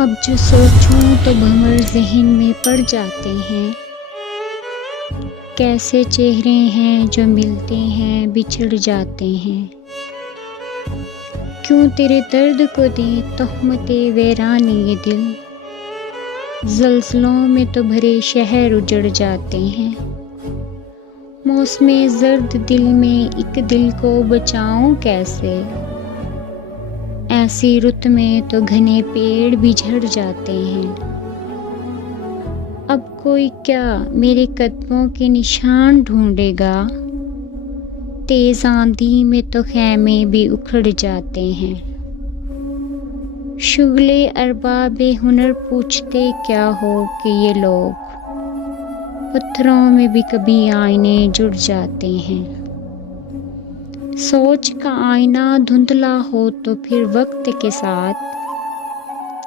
अब जो सोचूं तो भंवर ज़हन में पड़ जाते हैं। कैसे चेहरे हैं जो मिलते हैं बिछड़ जाते हैं। क्यों तेरे दर्द को दें तोहमते वैरानी ये दिल। ज़ल्ज़लों में तो भरे शहर उजड़ जाते हैं। मौसमे ज़र्द दिल में एक दिल को बचाऊं कैसे। ऐसी रुत में तो घने पेड़ भी झड़ जाते हैं। अब कोई क्या मेरे कदमों के निशान ढूंढेगा। तेज़ आंधी में तो खैमे भी उखड़ जाते हैं। शुगले अरबाबे हुनर पूछते क्या हो कि ये लोग। पत्थरों में भी कभी आईने जुड़ जाते हैं। सोच का आईना धुंधला हो तो फिर वक्त के साथ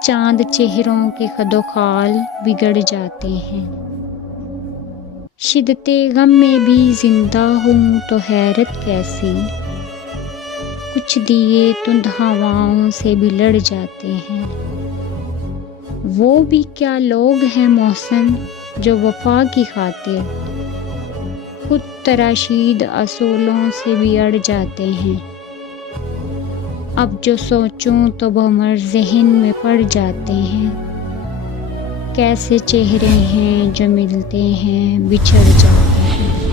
चांद चेहरों के खदोखाल बिगड़ जाते हैं। शिद्दते गम में भी जिंदा हूँ तो हैरत कैसी। कुछ दिए तुंद हवाओं से भी लड़ जाते हैं। वो भी क्या लोग हैं मौसम जो वफा की खातिर खुद तराशीद असूलों से भी अड़ जाते हैं। अब जो सोचूं तो भंवर ज़हन में पड़ जाते हैं। कैसे चेहरे हैं जो मिलते हैं बिछड़ जाते हैं।